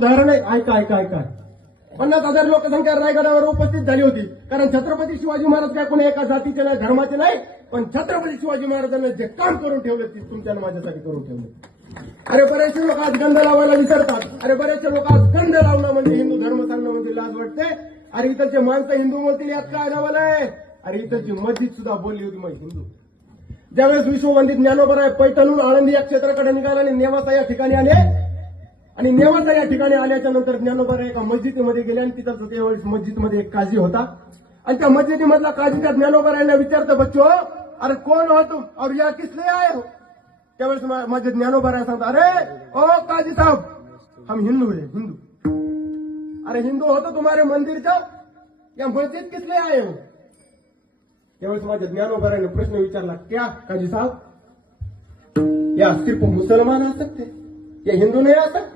उदाहरण आहे. ऐका 50,000 लोकसंख्या रायगडावर उपस्थित झाली होती. कारण छत्रपती शिवाजी महाराज काय कोणी एका जातीचे नाही, धर्माचे नाही, पण छत्रपती शिवाजी महाराजांना जे काम करून ठेवले ते तुमच्या माझ्यासाठी करून ठेवले. अरे बरेचसे लोक आज गंध लावायला विसरतात. अरे बरेचसे लोक आज गंध लावणं म्हणजे हिंदू धर्म सांगणं म्हणजे लाज वाटते. अरे इथलचे माणसं हिंदू बोलतील यात काय नवलंय. अरे इथलची मस्जिद सुद्धा बोलली होती मग हिंदू. ज्यावेळेस विश्ववंदित ज्ञानोबराय पैठणहून आळंदी या क्षेत्राकडे निघाला आणि नेवासा या ठिकाणी आले आणि नेवासा या ठिकाणी आल्याच्या नंतर ज्ञानोबराय एका मस्जिदीमध्ये गेले आणि तिथं त्यावेळेस मस्जिदमध्ये एक काजी होता आणि त्या मस्जिदीमधला काजी त्या ज्ञानोबरायांना विचारतं, बच्चो अरे कोण हो तुम और या किस लिए आए हो. त्यावेळेस माझे ज्ञानोबराय सांगता, अरे ओ काजी साहब हम हिंदू है हिंदू. अरे हिंदू हो तो तुम्हारे मंदिर का या मस्जिद किस लिए आए हो. त्यावेळेस माझ्या ज्ञानोबरायने प्रश्न विचारला, क्या काजी साहब या सिर्फ मुसलमान आ सकते, या हिंदू नहीं आ सकते.